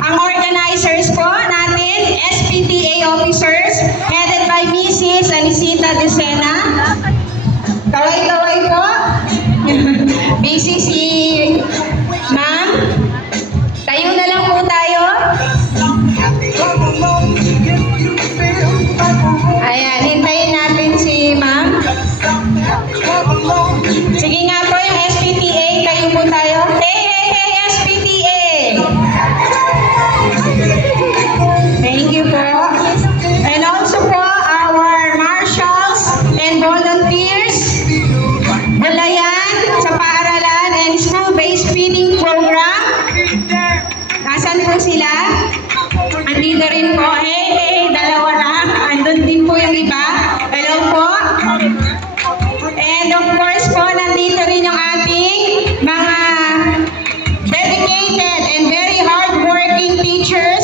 ang organizers po natin, SPTA officers, headed by Mrs. Anisita Decena. Kaway-kaway po. Busy si Ma'am. Tayo na lang po tayo. Ayan, hintayin natin si Ma'am. Sige nga po yung SPTA, tayo po tayo. Hey, hey, hey, SPTA! Thank you po. And also po, our marshals and volunteers, Bulayan sa paaralan and school-based feeding program. Nasaan po sila? Andito rin po. Hey, hey, dalawa lang. Andun din po yung iba. Hello po. And of course po, nandito rin yung ating mga dedicated and very hard-working teachers